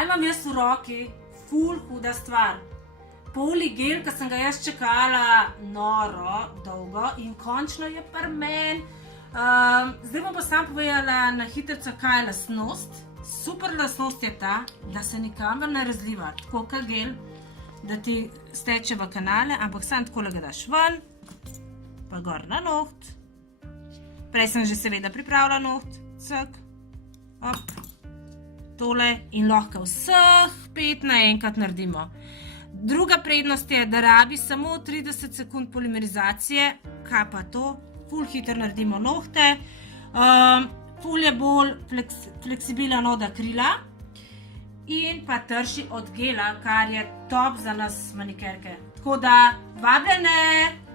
kaj imam jaz v roki? Ful huda stvar. Poligel, ki sem ga jaz čakala noro, dolgo in končno je pri meni. Zdaj bom pa sam povedala na hitrico, kaj je lastnost. Super lastnost je ta, da se nikamor ne razliva, tako kot gel, da ti steče v kanale, ampak sam tako ga daš ven, pa gor na noht. Prej sem že seveda pripravila noht, cak, op, tole in lahko vseh 5 naenkrat naredimo. Druga prednost je, da rabi samo 30 sekund polimerizacije, kaj pa to, ful hitro naredimo nohte, ful je bolj fleksibilen od akrila in pa trši od gela, kar je top za nas manikerke. Tako da, vabljene!